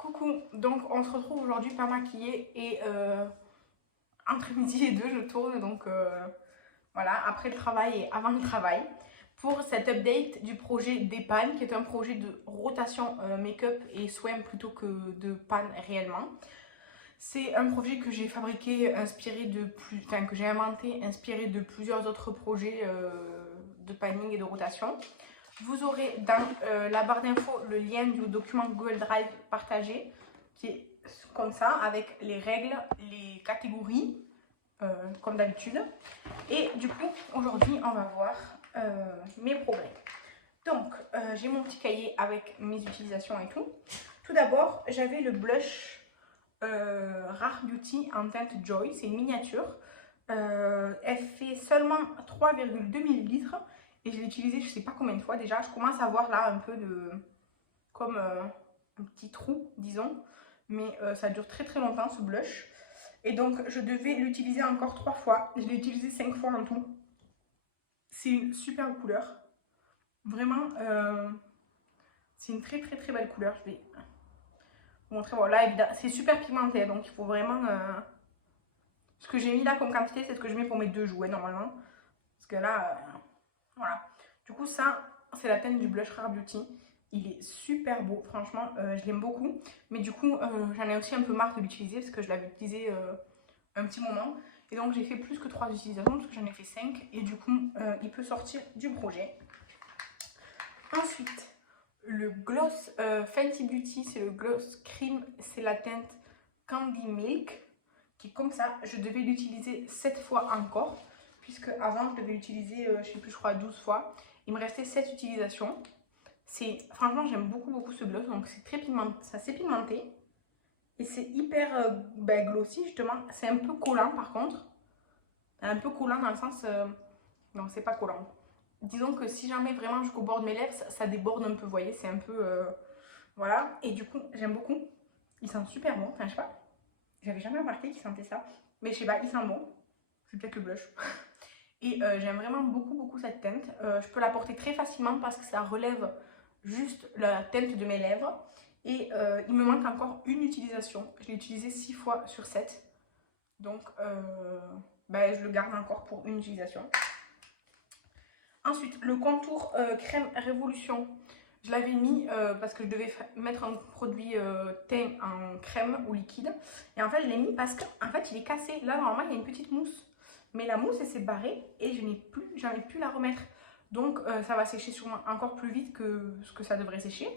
Coucou, donc on se retrouve aujourd'hui pas maquillée et entre midi et deux je tourne donc voilà, après le travail et avant le travail pour cet update du projet d'Epan qui est un projet de rotation make-up et soins plutôt que de pan réellement. C'est un projet que j'ai fabriqué inspiré de enfin que j'ai inventé inspiré de plusieurs autres projets de panning et de rotation. Vous aurez dans la barre d'infos le lien du document Google Drive partagé qui est comme ça avec les règles, les catégories comme d'habitude. Et du coup aujourd'hui on va voir mes progrès. Donc j'ai mon petit cahier avec mes utilisations et tout. Tout d'abord j'avais le blush Rare Beauty en teinte Joy, c'est une miniature. Elle fait seulement 3,2 ml et je l'ai utilisé je sais pas combien de fois déjà. Je commence à voir là un peu de comme un petit trou disons, mais ça dure très très longtemps ce blush. Et donc je devais l'utiliser encore 3 fois. Je l'ai utilisé 5 fois en tout. C'est une superbe couleur. Vraiment, c'est une très très très belle couleur. Je vais vous montrer. Voilà, évidemment, c'est super pigmenté donc il faut vraiment. Ce que j'ai mis là comme quantité, c'est ce que je mets pour mes 2 jouets normalement. Parce que là, voilà. Du coup, ça, c'est la teinte du blush Rare Beauty. Il est super beau, franchement, je l'aime beaucoup. Mais du coup, j'en ai aussi un peu marre de l'utiliser parce que je l'avais utilisé un petit moment. Et donc, j'ai fait plus que 3 utilisations parce que j'en ai fait 5. Et du coup, il peut sortir du projet. Ensuite, le gloss Fenty Beauty, c'est le gloss cream. C'est la teinte Candy Milk. Qui est comme ça, je devais l'utiliser 7 fois encore, puisque avant je devais l'utiliser, je sais plus, je crois 12 fois. Il me restait 7 utilisations. Franchement, j'aime beaucoup beaucoup ce gloss, donc c'est très pigmenté, ça c'est pigmenté. Et c'est hyper glossy justement, c'est un peu collant par contre. Un peu collant dans le sens, non c'est pas collant. Disons que si j'en mets vraiment jusqu'au bord de mes lèvres, ça déborde un peu, vous voyez, c'est un peu, voilà. Et du coup, j'aime beaucoup. Il sent super bon, enfin je sais pas. J'avais jamais remarqué qu'il sentait ça. Mais je sais pas, il sent bon. C'est peut-être le blush. Et j'aime vraiment beaucoup, beaucoup cette teinte. Je peux la porter très facilement parce que ça relève juste la teinte de mes lèvres. Et il me manque encore une utilisation. Je l'ai utilisé 6 fois sur 7. Donc, je le garde encore pour une utilisation. Ensuite, le contour crème Révolution. Je l'avais mis parce que je devais mettre un produit teint en crème ou liquide. Et en fait, je l'ai mis parce qu'en fait, il est cassé. Là, normalement, il y a une petite mousse. Mais la mousse, elle s'est barrée et j'en ai plus la remettre. Donc, ça va sécher sûrement encore plus vite que ce que ça devrait sécher.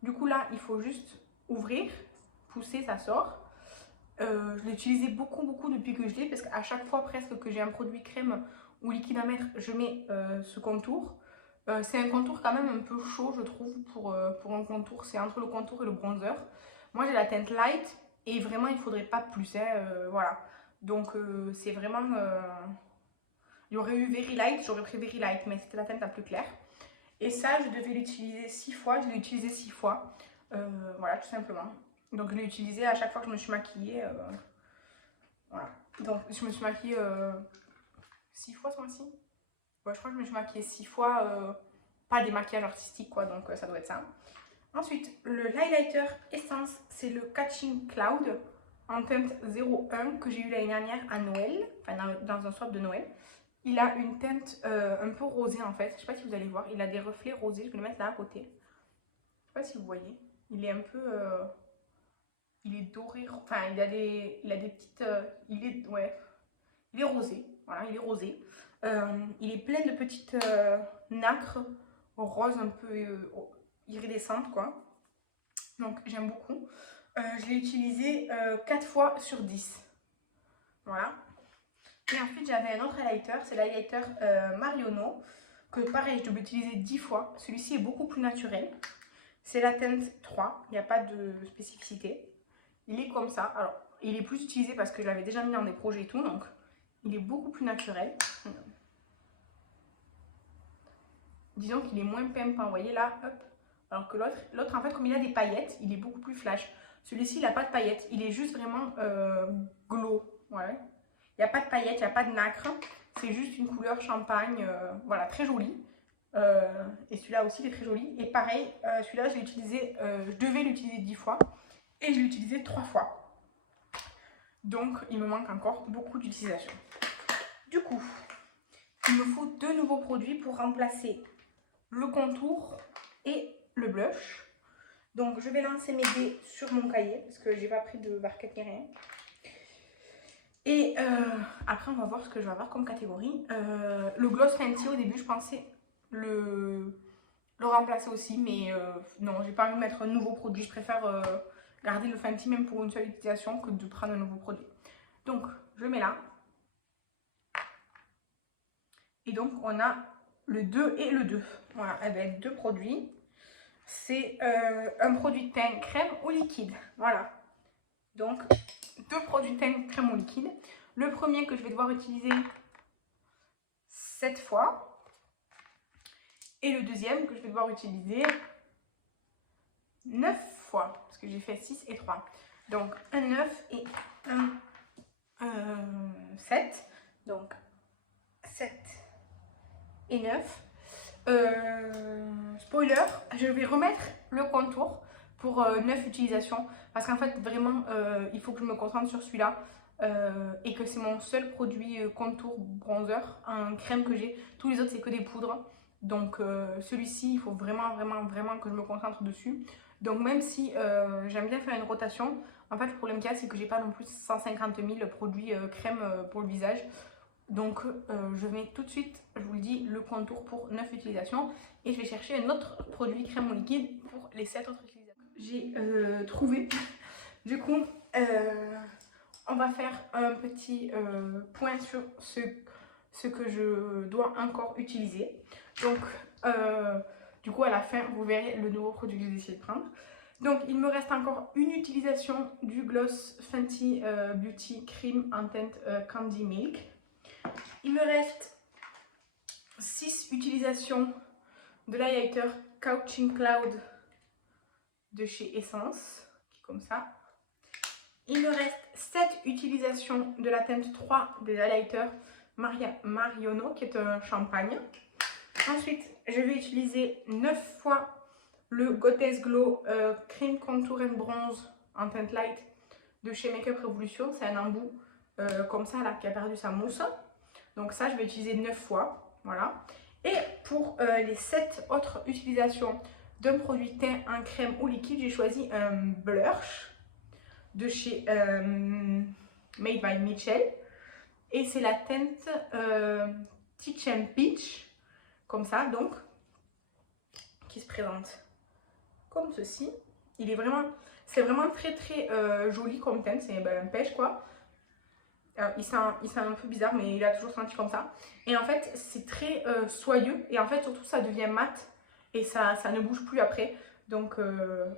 Du coup, là, il faut juste ouvrir, pousser, ça sort. Je l'ai utilisé beaucoup, beaucoup depuis que je l'ai parce qu'à chaque fois presque que j'ai un produit crème ou liquide à mettre, je mets ce contour. C'est un contour quand même un peu chaud, je trouve, pour un contour. C'est entre le contour et le bronzer. Moi, j'ai la teinte light et vraiment, il ne faudrait pas plus. Hein, voilà. Donc, c'est vraiment... Il y aurait eu Very Light, j'aurais pris Very Light, mais c'était la teinte la plus claire. Et ça, je devais l'utiliser 6 fois. Je l'ai utilisé 6 fois. Voilà, tout simplement. Donc, je l'ai utilisé à chaque fois que je me suis maquillée. Voilà. Donc, je me suis maquillée 6 fois ce mois-ci. Ouais, je crois que je me suis maquillée 6 fois, pas des maquillages artistiques quoi, donc ça doit être ça. Ensuite, le highlighter Essence, c'est le Catching Cloud en teinte 01 que j'ai eu l'année dernière à Noël, enfin dans un swap de Noël. Il a une teinte un peu rosée en fait, je sais pas si vous allez voir, il a des reflets rosés, je vais le mettre là à côté. Je sais pas si vous voyez, il est un peu... il est doré, enfin il a des petites... ouais, il est rosé, voilà, il est rosé. Il est plein de petites nacres roses un peu iridescentes, quoi. Donc, j'aime beaucoup. Je l'ai utilisé 4 fois sur 10. Voilà. Et ensuite, j'avais un autre highlighter, c'est l'highlighter Marionneau, que pareil, je devais utiliser 10 fois. Celui-ci est beaucoup plus naturel. C'est la teinte 3, il n'y a pas de spécificité. Il est comme ça. Alors, il est plus utilisé parce que je l'avais déjà mis dans des projets et tout, donc il est beaucoup plus naturel. Disons qu'il est moins pimpant, vous voyez là, hop. Alors que l'autre en fait, comme il a des paillettes, il est beaucoup plus flash. Celui-ci, il n'a pas de paillettes, il est juste vraiment glow. Ouais. Il n'y a pas de paillettes, il n'y a pas de nacre. C'est juste une couleur champagne, voilà, très jolie. Et celui-là aussi, il est très joli. Et pareil, celui-là, je devais l'utiliser 10 fois. et je l'ai utilisé 3 fois. Donc, il me manque encore beaucoup d'utilisation. Du coup, il me faut 2 nouveaux produits pour remplacer le contour et le blush. Donc, je vais lancer mes dés sur mon cahier parce que j'ai pas pris de barquette ni rien. Et après, on va voir ce que je vais avoir comme catégorie. Le gloss Fenty, au début, je pensais le remplacer aussi, mais non, j'ai pas envie de mettre un nouveau produit. Je préfère garder le Fenty même pour une seule utilisation que de prendre un nouveau produit. Donc, je le mets là. Et donc, on a le 2 et le 2. Voilà, avec 2 produits. C'est un produit de teint crème ou liquide. Voilà. Donc, 2 produits de teint crème ou liquide. Le premier que je vais devoir utiliser 7 fois. Et le deuxième que je vais devoir utiliser 9 fois. Parce que j'ai fait 6 et 3. Donc, un 9 et un 7. Donc, 7 et 9. Spoiler, je vais remettre le contour pour 9 utilisations parce qu'en fait vraiment il faut que je me concentre sur celui-là et que c'est mon seul produit contour bronzer en crème que j'ai. Tous les autres c'est que des poudres, donc celui-ci il faut vraiment que je me concentre dessus. Donc même si j'aime bien faire une rotation, en fait le problème qu'il y a c'est que j'ai pas non plus 150 000 produits crème pour le visage. Donc je mets tout de suite, je vous le dis, le contour pour 9 utilisations et je vais chercher un autre produit crème ou liquide pour les 7 autres utilisations. J'ai trouvé, du coup on va faire un petit point sur ce que je dois encore utiliser. Donc du coup à la fin vous verrez le nouveau produit que j'ai décidé de prendre. Donc il me reste encore une utilisation du gloss Fenty Beauty Cream en teinte Candy Milk. Il me reste 6 utilisations de l'highlighter Couching Cloud de chez Essence, qui est comme ça. Il me reste 7 utilisations de la teinte 3 des highlighters Marionneau, qui est un champagne. Ensuite, je vais utiliser 9 fois le Goddess Glow Cream Contour and Bronze en teinte light de chez Makeup Revolution. C'est un embout comme ça là qui a perdu sa mousse. Donc ça, je vais utiliser 9 fois, voilà. Et pour les 7 autres utilisations d'un produit teint en crème ou liquide, j'ai choisi un blush de chez Made by Mitchell. Et c'est la teinte Teach and Peach, comme ça, donc, qui se présente comme ceci. C'est vraiment très joli comme teinte, c'est un pêche quoi. Il sent un peu bizarre, mais il a toujours senti comme ça. Et en fait, c'est très soyeux. Et en fait, surtout, ça devient mat. Et ça ne bouge plus après. Donc,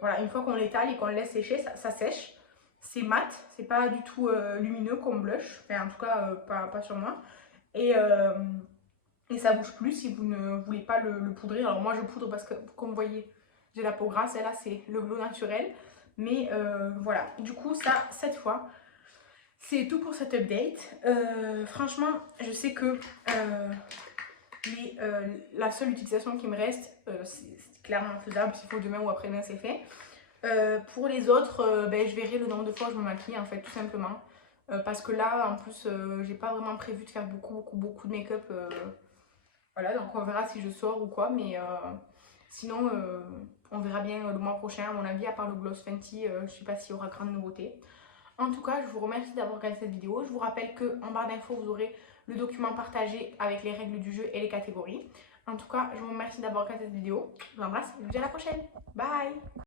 voilà, une fois qu'on l'étale et qu'on le laisse sécher, ça sèche. C'est mat. C'est pas du tout lumineux comme blush. Enfin, en tout cas, pas sur moi. Et ça bouge plus si vous ne voulez pas le poudrer. Alors, moi, je poudre parce que, comme vous voyez, j'ai la peau grasse. Et là, c'est le glow naturel. Mais voilà. Du coup, ça, cette fois... C'est tout pour cette update. Franchement, je sais que la seule utilisation qui me reste, c'est clairement faisable. S'il faut demain ou après-demain, c'est fait. Pour les autres, je verrai le nombre de fois où je me maquille, en fait, tout simplement. Parce que là, en plus, j'ai pas vraiment prévu de faire beaucoup de make-up. Voilà, donc on verra si je sors ou quoi. Mais sinon, on verra bien le mois prochain. À mon avis, à part le gloss Fenty, je sais pas s'il y aura grande nouveauté. En tout cas, je vous remercie d'avoir regardé cette vidéo. Je vous rappelle qu'en barre d'infos, vous aurez le document partagé avec les règles du jeu et les catégories. En tout cas, je vous remercie d'avoir regardé cette vidéo. Je vous embrasse et je vous dis à la prochaine. Bye!